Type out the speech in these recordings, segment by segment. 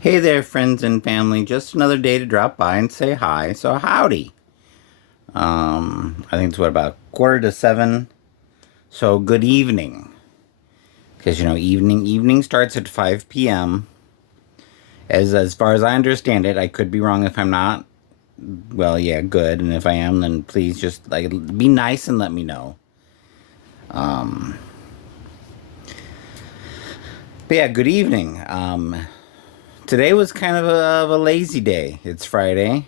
Hey there, friends and family. Just another day to drop by and say hi. So, howdy. I think it's about quarter to seven. So, good evening. Because evening starts at 5 p.m. As far as I understand it, I could be wrong if I'm not. Well, yeah, good. And if I am, then please just be nice and let me know. But yeah, good evening. Today was kind of a lazy day. It's Friday.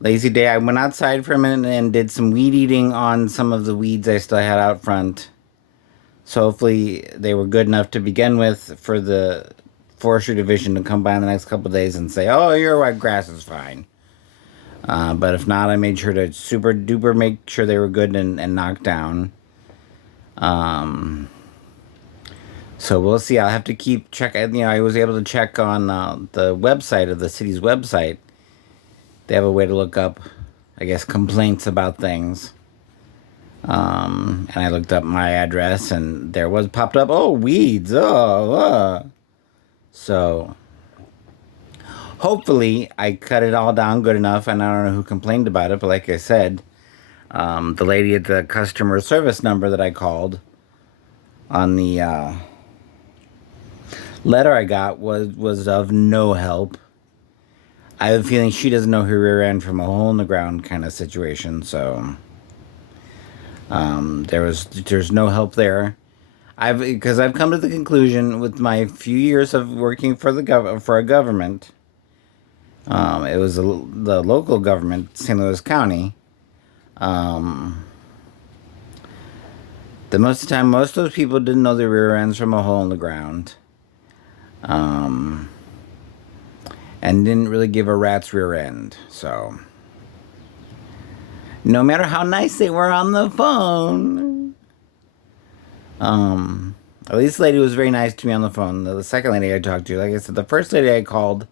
Lazy day. I went outside for a minute and did some weed eating on some of the weeds I still had out front. So hopefully they were good enough to begin with for the forestry division to come by in the next couple of days and say, "Oh, your white grass is fine." But if not, I made sure to super duper make sure they were good and knocked down. So we'll see. I'll have to keep check. I was able to check on the website of the city's website. They have a way to look up, I guess, complaints about things. And I looked up my address, and there was popped up. Oh, weeds. So hopefully I cut it all down good enough. And I don't know who complained about it, but like I said, the lady at the customer service number that I called on the letter I got was of no help. I have a feeling she doesn't know her rear end from a hole in the ground kind of situation. So there's no help there. I've come to the conclusion with my few years of working for for a government. It was the local government, St. Louis County. The most of the time, most of those people didn't know their rear ends from a hole in the ground, and didn't really give a rat's rear end. So, no matter how nice they were on the phone, at least the lady was very nice to me on the phone. The second lady I talked to, like I said, the first lady I called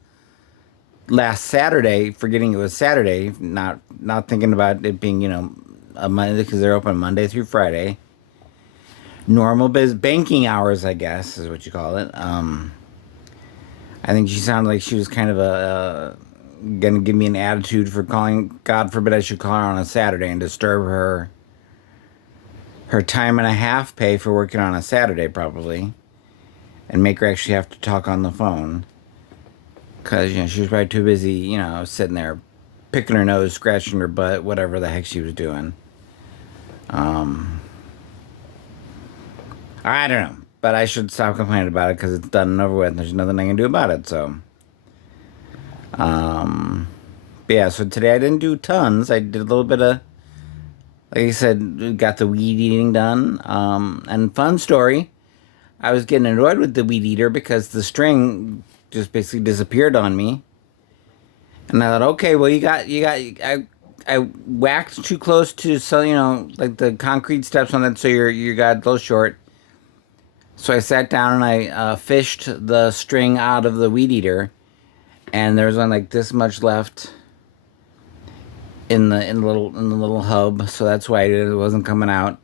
last Saturday, forgetting it was Saturday, not thinking about it being a Monday because they're open Monday through Friday. Normal banking hours, I guess, is what you call it. I think she sounded like she was kind of gonna give me an attitude for calling. God forbid I should call her on a Saturday and disturb her time and a half pay for working on a Saturday, probably, and make her actually have to talk on the phone because she was probably too busy, sitting there picking her nose, scratching her butt, whatever the heck she was doing. I don't know, but I should stop complaining about it because it's done and over with. And there's nothing I can do about it. So, but yeah. So today I didn't do tons. I did a little bit of, like I said, got the weed eating done. And fun story, I was getting annoyed with the weed eater because the string just basically disappeared on me. And I thought, okay, well, I whacked too close to, so like the concrete steps on that, so you got a little short. So I sat down and I fished the string out of the weed eater, and there was only like this much left in the little hub. So that's why it wasn't coming out.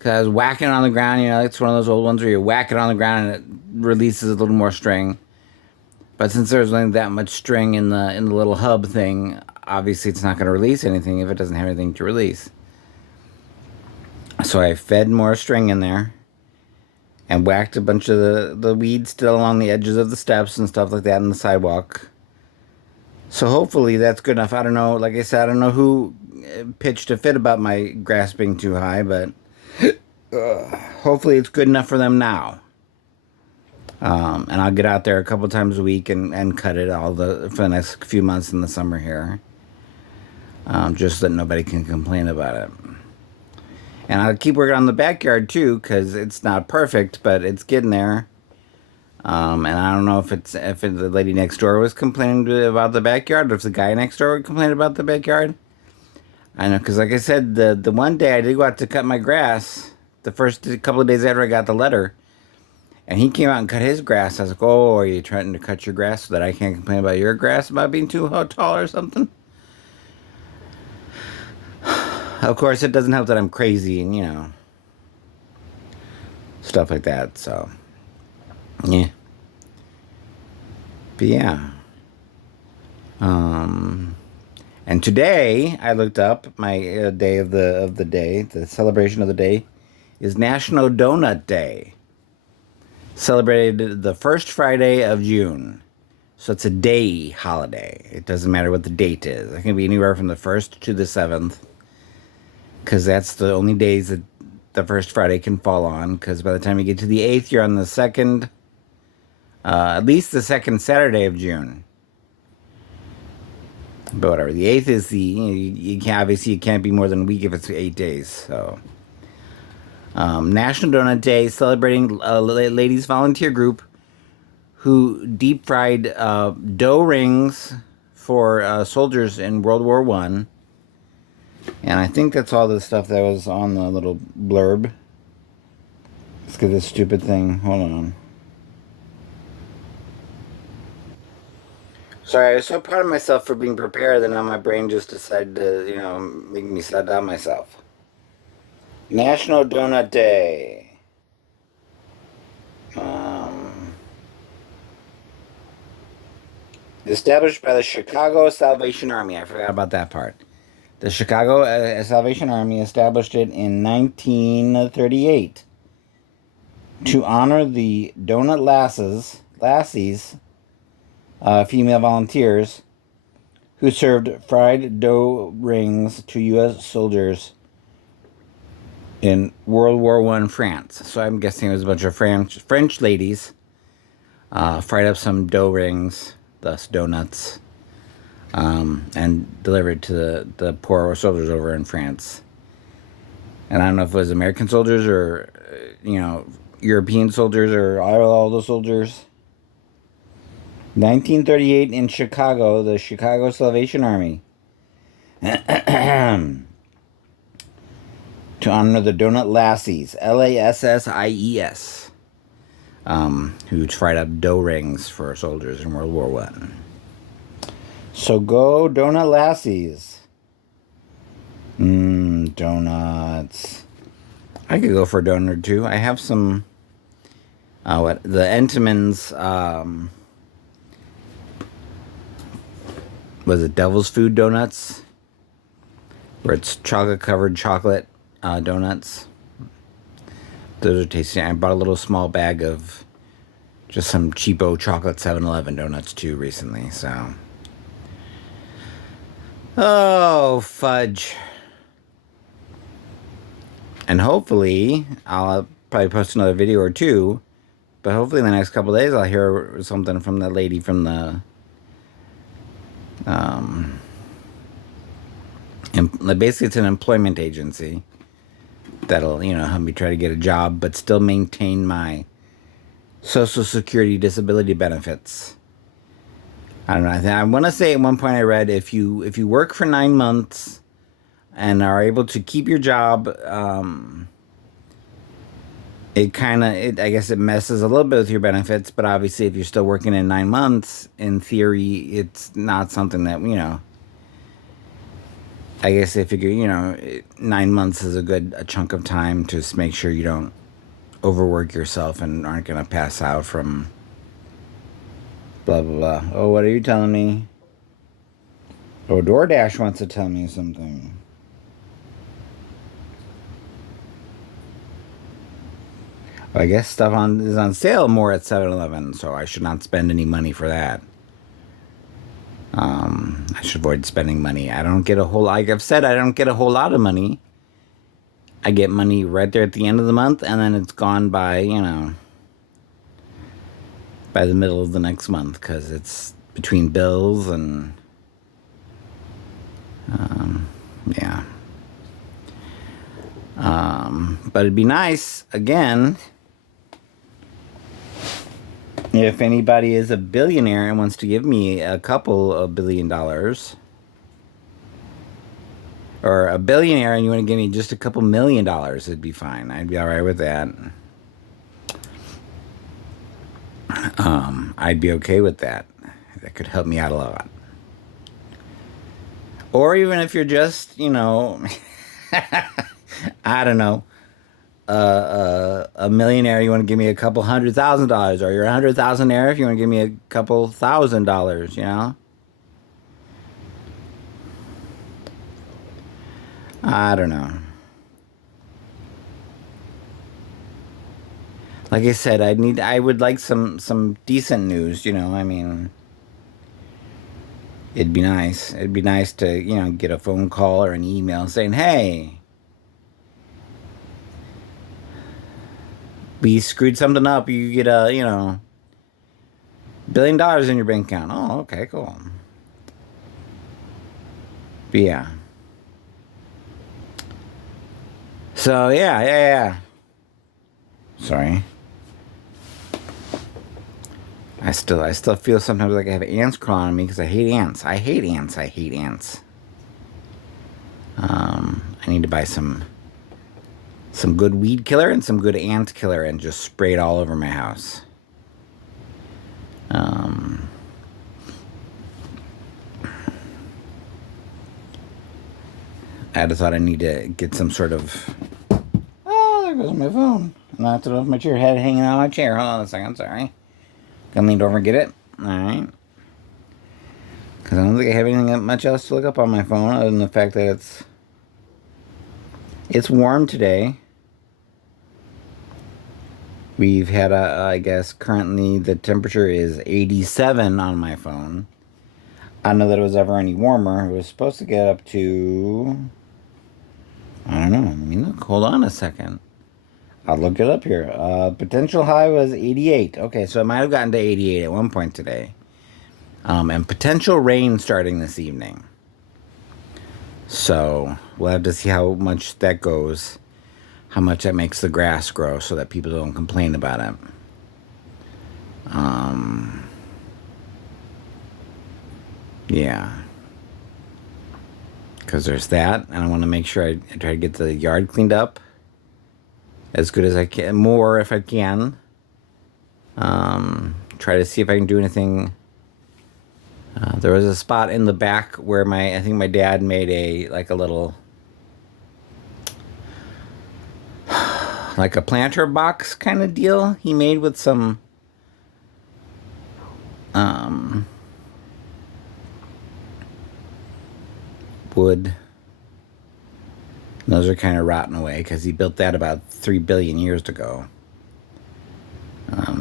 Cause I was whacking it on the ground. It's one of those old ones where you whack it on the ground and it releases a little more string. But since there's only that much string in the little hub thing, obviously it's not going to release anything if it doesn't have anything to release. So I fed more string in there and whacked a bunch of the weeds still along the edges of the steps and stuff like that in the sidewalk. So hopefully that's good enough. I don't know. Like I said, I don't know who pitched a fit about my grass being too high, but hopefully it's good enough for them now. And I'll get out there a couple times a week and cut it for the next few months in the summer here. Just so that nobody can complain about it. And I'll keep working on the backyard too, because it's not perfect, but it's getting there. And I don't know if the lady next door was complaining about the backyard, or if the guy next door would complain about the backyard. I know, because like I said, the one day I did go out to cut my grass, the first couple of days after I got the letter, and he came out and cut his grass. I was like, "Oh, are you trying to cut your grass so that I can't complain about your grass about being too tall or something?" Of course, it doesn't help that I'm crazy and stuff like that. So, yeah. But yeah. And today I looked up my day of the day. The celebration of the day is National Donut Day, celebrated the first Friday of June. So it's a day holiday. It doesn't matter what the date is. It can be anywhere from the 1st to the 7th, because that's the only days that the first Friday can fall on. Because by the time you get to the 8th, you're on the second, at least the second Saturday of June. But whatever. The 8th is you can't, obviously, you can't be more than a week if it's 8 days. So, National Donut Day, celebrating a ladies volunteer group who deep fried dough rings for soldiers in World War One. And I think that's all the stuff that was on the little blurb. Let's get this stupid thing. Hold on. Sorry, I was so proud of myself for being prepared, and now my brain just decided to, make me sad down myself. National Donut Day. Established by the Chicago Salvation Army. I forgot about that part. The Chicago Salvation Army established it in 1938 to honor the Donut Lassies, female volunteers, who served fried dough rings to U.S. soldiers in World War I France. So I'm guessing it was a bunch of French ladies fried up some dough rings, thus donuts, and delivered to the poor soldiers over in France. And I don't know if it was American soldiers or, European soldiers or all the soldiers. 1938 in Chicago, the Chicago Salvation Army. To honor the Donut Lassies, Lassies, who fried up dough rings for soldiers in World War One. So go Donut Lassies. Donuts. I could go for a donut or two. I have some, the Entenmann's, was it Devil's Food Donuts? Where it's chocolate-covered chocolate donuts. Those are tasty. I bought a little small bag of just some cheapo chocolate 7-Eleven donuts too recently, so. Oh, fudge. And hopefully, I'll probably post another video or two, but hopefully in the next couple of days I'll hear something from the lady from the basically it's an employment agency that'll, help me try to get a job but still maintain my Social Security disability benefits. I don't know. I want to say at one point I read if you work for 9 months and are able to keep your job, I guess it messes a little bit with your benefits, but obviously if you're still working in 9 months, in theory, it's not something that, I guess they figure, 9 months is a chunk of time to just make sure you don't overwork yourself and aren't going to pass out from blah, blah, blah. Oh, what are you telling me? Oh, DoorDash wants to tell me something. I guess stuff is on sale more at 7-Eleven, so I should not spend any money for that. I should avoid spending money. I don't get like I've said, I don't get a whole lot of money. I get money right there at the end of the month, and then it's gone by, by the middle of the next month, because it's between bills and, yeah. But it'd be nice, again, if anybody is a billionaire and wants to give me a couple of $1 billion, or a billionaire and you want to give me just a couple $1 million, it'd be fine. I'd be all right with that. I'd be okay with that. That could help me out a lot. Or even if you're just, I don't know, a millionaire, you want to give me a couple $100,000, or you're a $100,000aire if you want to give me a couple $1,000, you know? I don't know. Like I said, I would like some decent news, you know. I mean, it'd be nice. It'd be nice to, you know, get a phone call or an email saying, "Hey, we screwed something up. You get a, you know, $1 billion in your bank account." Oh, okay, cool. But yeah. So yeah. Sorry. I still feel sometimes like I have ants crawling on me because I hate ants. I hate ants. I hate ants. I need to buy some good weed killer and some good ant killer and just spray it all over my house. I just thought I need to get some sort of. Oh, there goes my phone. I knocked it off my chair. Had it hanging on my chair. Hold on a second. Sorry. Gonna lean over and get it. All right. Because I don't think I have anything much else to look up on my phone other than the fact that it's warm today. We've had I guess currently the temperature is 87 on my phone. I don't know that it was ever any warmer. It was supposed to get up to, I don't know. Let me look. Hold on a second. I'll look it up here. Potential high was 88. Okay, so it might have gotten to 88 at one point today. And potential rain starting this evening. So we'll have to see how much that goes. How much that makes the grass grow so that people don't complain about it. Yeah. Because there's that. And I want to make sure I try to get the yard cleaned up as good as I can. More if I can. Try to see if I can do anything. There was a spot in the back where I think my dad made a little, like a planter box kind of deal he made with some wood. And those are kind of rotting away because he built that about 3 billion years ago.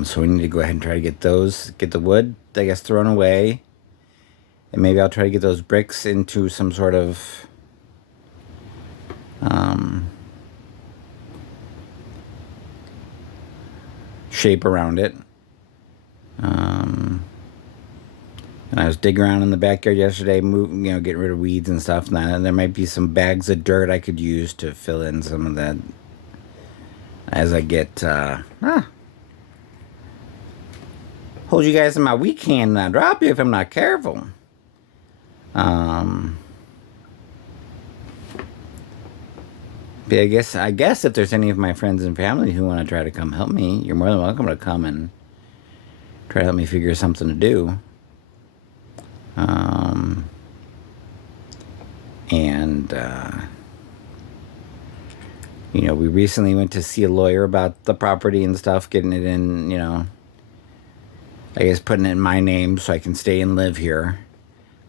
So we need to go ahead and try to get the wood, I guess, thrown away. And maybe I'll try to get those bricks into some sort of shape around it. And I was digging around in the backyard yesterday, getting rid of weeds and stuff. And there might be some bags of dirt I could use to fill in some of that as I get. Hold you guys in my weak hand and I'll drop you if I'm not careful. But I guess if there's any of my friends and family who want to try to come help me, you're more than welcome to come and try to help me figure something to do. We recently went to see a lawyer about the property and stuff, getting it in, I guess putting it in my name so I can stay and live here,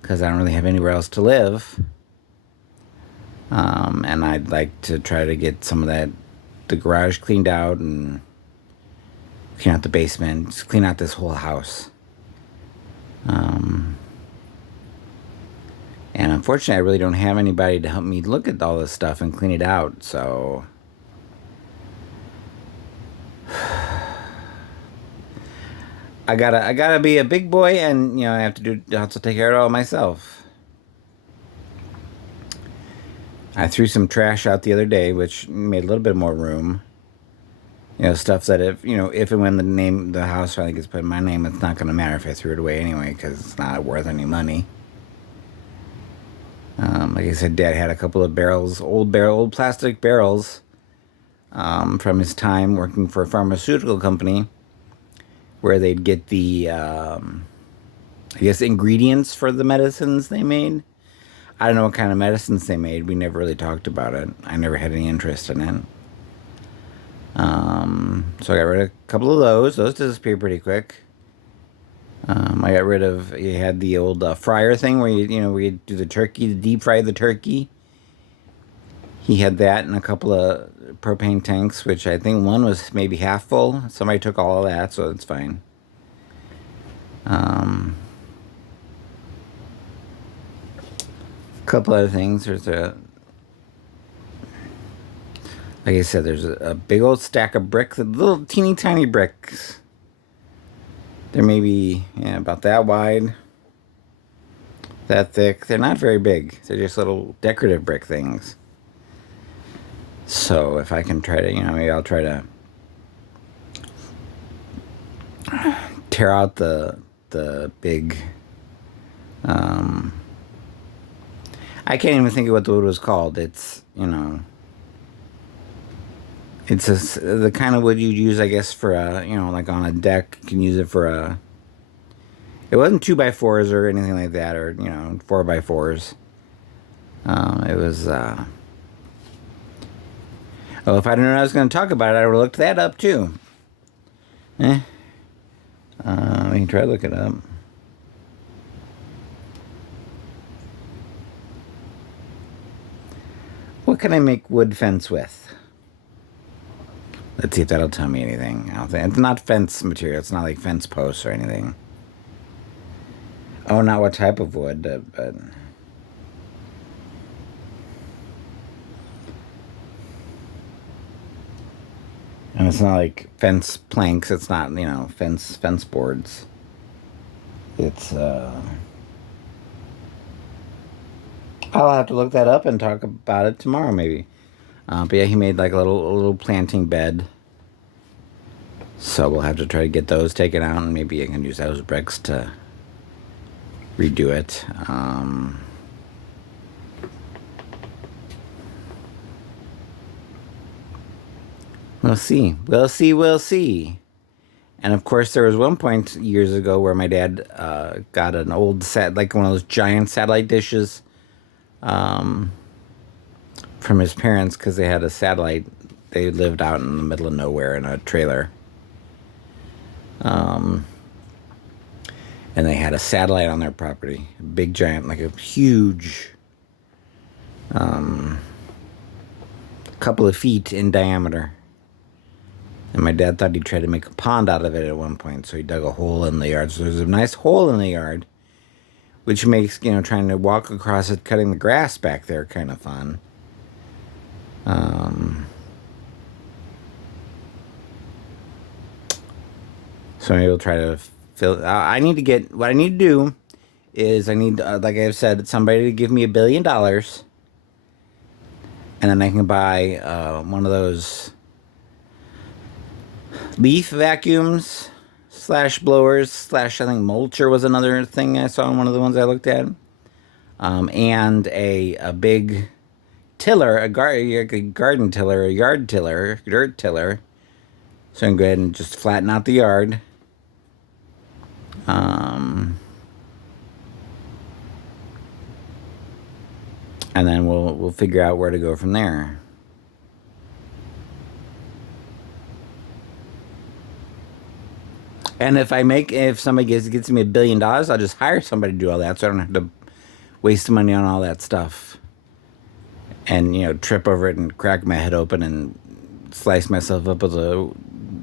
because I don't really have anywhere else to live. And I'd like to try to get some of the garage cleaned out and clean out the basement, just clean out this whole house. And unfortunately, I really don't have anybody to help me look at all this stuff and clean it out, so I gotta be a big boy, and I have to take care of it all myself. I threw some trash out the other day, which made a little bit more room. Stuff that if and when the house finally gets put in my name, it's not gonna matter if I threw it away anyway, because it's not worth any money. Like I said, Dad had a couple of barrels, old plastic barrels, from his time working for a pharmaceutical company, where they'd get the, I guess, ingredients for the medicines they made. I don't know what kind of medicines they made. We never really talked about it. I never had any interest in it. So I got rid of a couple of those. Those disappear pretty quick. I got rid of. You had the old fryer thing where where you do the turkey, to deep fry the turkey. He had that and a couple of propane tanks, which I think one was maybe half full. Somebody took all of that, so it's fine. A couple other things. Like I said, there's a big old stack of bricks, little teeny tiny bricks. They're maybe about that wide, that thick. They're not very big. They're just little decorative brick things. So if I can try to, maybe I'll try to tear out the big. I can't even think of what the wood was called. It's it's the kind of wood you'd use, I guess, for a like on a deck. You can use it for a. It wasn't 2x4s or anything like that, or 4x4s. It was. Oh, if I didn't know I was going to talk about it, I would have looked that up too. We can try to look it up. What can I make wood fence with? Let's see if that'll tell me anything. I don't think it's not fence material. It's not like fence posts or anything. Oh, not what type of wood, but. And it's not like fence planks. It's not, fence boards. It's I'll have to look that up and talk about it tomorrow, maybe. But yeah, he made like a little planting bed. So we'll have to try to get those taken out, and maybe I can use those bricks to redo it. We'll see. We'll see. We'll see. And of course, there was one point years ago where my dad got an old like one of those giant satellite dishes from his parents, because they had a satellite. They lived out in the middle of nowhere in a trailer. And they had a satellite on their property, a big giant, like a huge, couple of feet in diameter. And my dad thought he'd try to make a pond out of it at one point, so he dug a hole in the yard. So there's a nice hole in the yard, which makes, trying to walk across it, cutting the grass back there, kind of fun. So maybe we'll try to fill. What I need to do is I need, like I've said, somebody to give me $1 billion, and then I can buy one of those leaf vacuums / blowers / I think mulcher was another thing I saw in one of the ones I looked at, and a big tiller, a garden tiller, a yard tiller, dirt tiller, so I can go ahead and just flatten out the yard. And then we'll figure out where to go from there. And if somebody gets me $1 billion, I'll just hire somebody to do all that, so I don't have to waste money on all that stuff. And trip over it and crack my head open and slice myself up with a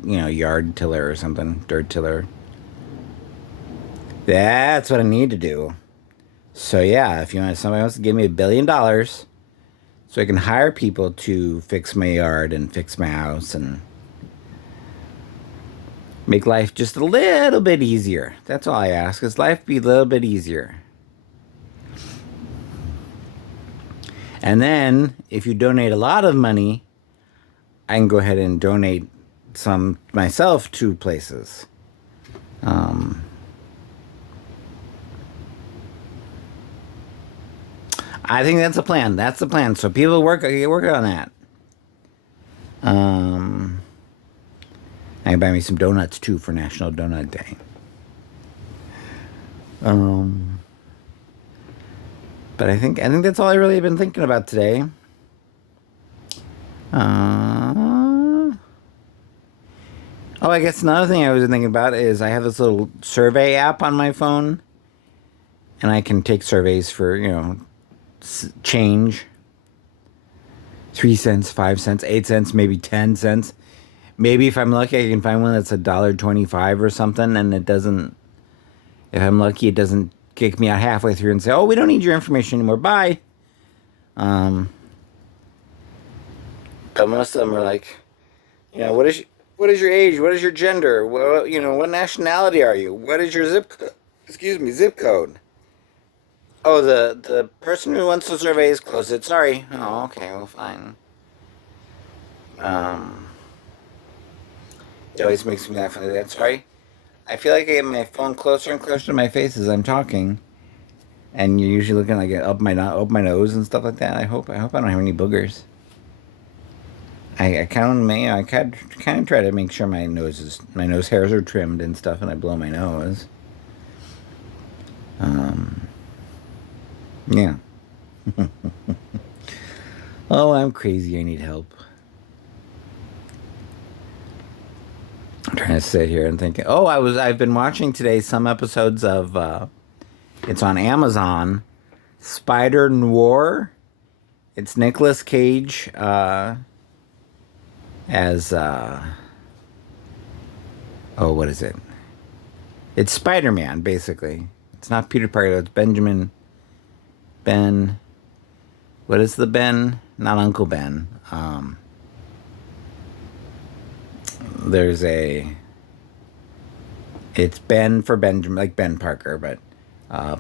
yard tiller or something, dirt tiller. That's what I need to do. So yeah, if somebody wants to give me $1 billion, so I can hire people to fix my yard and fix my house and make life just a little bit easier. That's all I ask, is life be a little bit easier. And then, if you donate a lot of money, I can go ahead and donate some myself to places. I think that's the plan. That's the plan. So people get working on that. I can buy me some donuts too for National Donut Day. But I think that's all I really have been thinking about today. Oh, I guess another thing I was thinking about is I have this little survey app on my phone, and I can take surveys for, change 3 cents, 5 cents, 8 cents, maybe 10 cents. Maybe if I'm lucky, I can find one that's $1.25 or something, and it doesn't. If I'm lucky, it doesn't kick me out halfway through and say, "Oh, we don't need your information anymore. Bye." Um, but most of them are like, what is your age? What is your gender? What nationality are you? What is your zip code? Oh, the person who wants the survey is closed it. Sorry. Oh, okay. Well, fine. Um, it always makes me laugh when they do that. Sorry. I feel like I get my phone closer and closer to my face as I'm talking, and you're usually looking like up my nose and stuff like that. I hope I don't have any boogers. I kind of I kind of try to make sure my nose hairs are trimmed and stuff, and I blow my nose. Um, yeah. Oh, I'm crazy. I need help. I'm trying to sit here and think. Oh, I've been watching today some episodes of. It's on Amazon. Spider Noir. It's Nicolas Cage as. Oh, what is it? It's Spider Man, basically. It's not Peter Parker. It's Benjamin. Ben. What is the Ben? Not Uncle Ben. There's a. It's Ben for Benjamin, like Ben Parker, but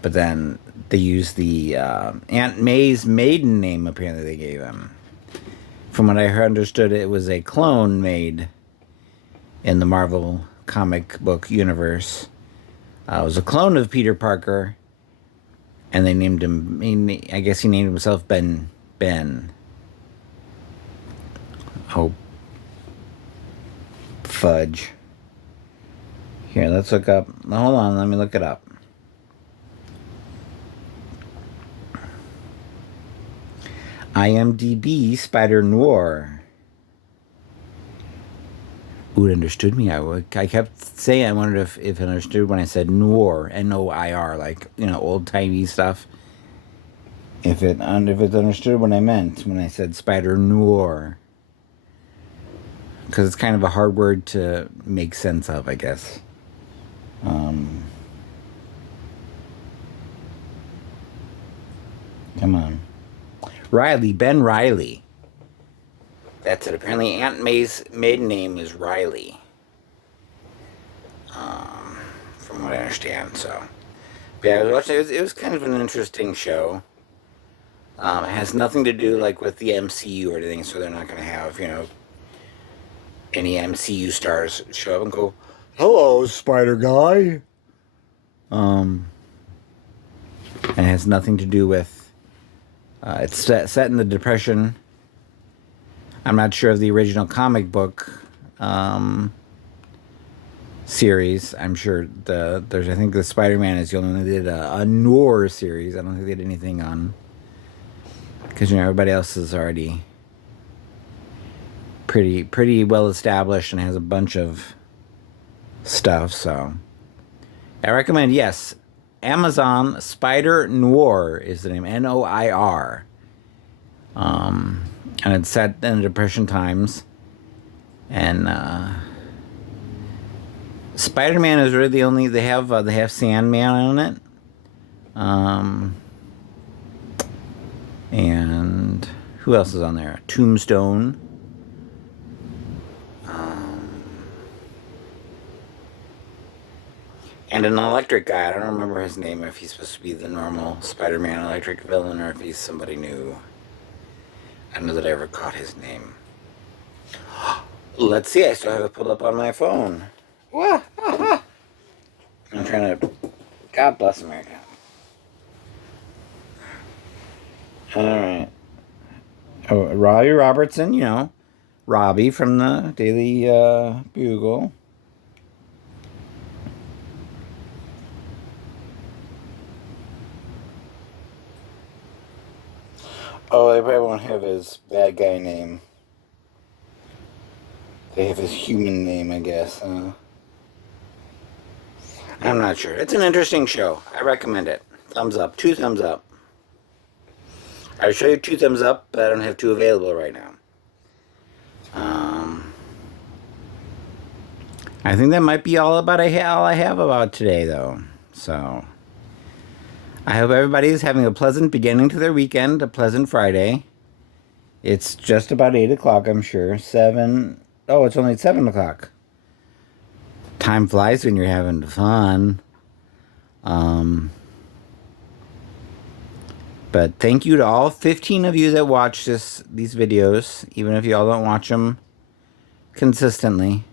then they use the Aunt May's maiden name. Apparently, they gave him. From what I understood, it was a clone made in the Marvel comic book universe. It was a clone of Peter Parker, and they named him. I guess he named himself Ben. Ben. Oh, fudge. Here, let's look up. Hold on, let me look it up. IMDb Spider Noir. Ooh, it understood me. I kept saying I wondered if it understood when I said noir, Noir, like old timey stuff. If it understood what I meant when I said Spider Noir, because it's kind of a hard word to make sense of, I guess. Come on, Ben Riley. That's it. Apparently, Aunt May's maiden name is Riley. From what I understand. So, but yeah, I was watching. It was kind of an interesting show. It has nothing to do like with the MCU or anything, so they're not going to have any MCU stars show up and go, "Hello, Spider Guy." Um, and it has nothing to do with. It's set in the Depression. I'm not sure of the original comic book series. I'm sure I think the Spider-Man is the only one that did a noir series. I don't think they did anything on, because everybody else is already pretty well established and has a bunch of stuff. So I recommend, yes, Amazon Spider Noir is the name, Noir. And it's set in the Depression times, and Spider-Man is really the only they have Sandman on it, and who else is on there? Tombstone, and an electric guy. I don't remember his name, if he's supposed to be the normal Spider-Man electric villain or if he's somebody new. I don't know that I ever caught his name. Let's see, I still have it pulled up on my phone. I'm trying to. God bless America. Alright. Oh, Robbie Robertson, Robbie from the Daily Bugle. Oh, they probably won't have his bad guy name. They have his human name, I guess. I'm not sure. It's an interesting show. I recommend it. Thumbs up. 2 thumbs up. I'll show you 2 thumbs up, but I don't have 2 available right now. I think that might be all I have about today, though. So, I hope everybody's having a pleasant beginning to their weekend, a pleasant Friday. It's just about 8 o'clock, I'm sure. 7. Oh, it's only 7 o'clock. Time flies when you're having fun. But thank you to all 15 of you that watch these videos, even if you all don't watch them consistently.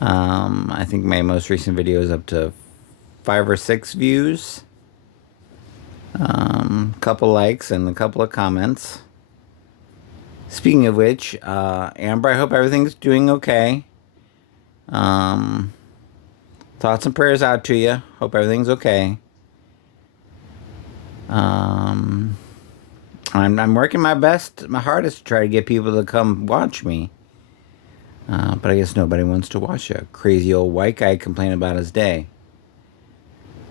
I think my most recent video is up to 5 or 6 views. Couple likes and a couple of comments. Speaking of which, Amber, I hope everything's doing okay. Thoughts and prayers out to you. Hope everything's okay. I'm working my best, my hardest to try to get people to come watch me. But I guess nobody wants to watch a crazy old white guy complain about his day.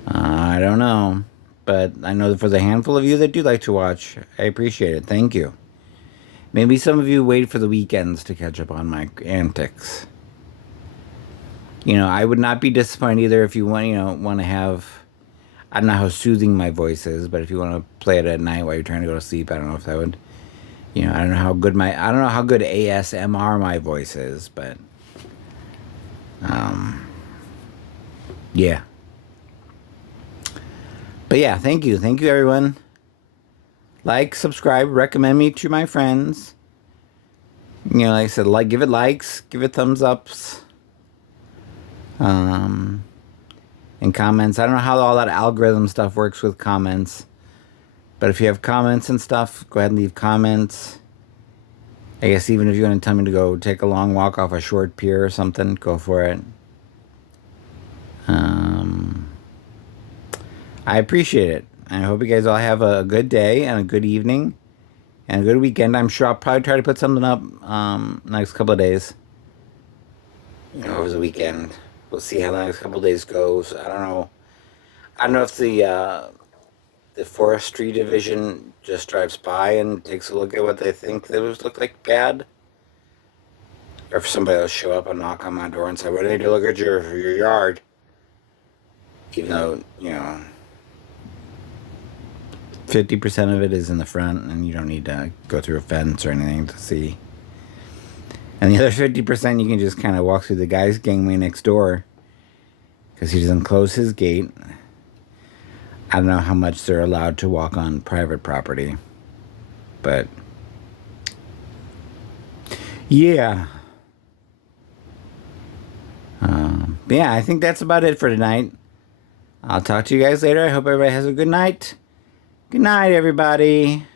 I don't know. But I know that for the handful of you that do like to watch, I appreciate it. Thank you. Maybe some of you wait for the weekends to catch up on my antics. You know, I would not be disappointed either if you want to have... I don't know how soothing my voice is, but if you want to play it at night while you're trying to go to sleep, I don't know if that would... I don't know how good ASMR my voice is, but... yeah. But yeah, thank you. Thank you, everyone. Like, subscribe, recommend me to my friends. Like I said, give it likes, give it thumbs ups. And comments. I don't know how all that algorithm stuff works with comments. But if you have comments and stuff, go ahead and leave comments. I guess even if you want to tell me to go take a long walk off a short pier or something, go for it. I appreciate it. I hope you guys all have a good day and a good evening and a good weekend. I'm sure I'll probably try to put something up next couple of days. Over the weekend. We'll see how the next couple of days goes. I don't know. I don't know if the forestry division just drives by and takes a look at what they think that was look like bad. Or if somebody will show up and knock on my door and say, "Well, I need to look at your yard." Even though, 50% of it is in the front and you don't need to go through a fence or anything to see. And the other 50% you can just kind of walk through the guy's gangway next door because he doesn't close his gate. I don't know how much they're allowed to walk on private property, but yeah. Yeah, I think that's about it for tonight. I'll talk to you guys later. I hope everybody has a good night. Good night, everybody.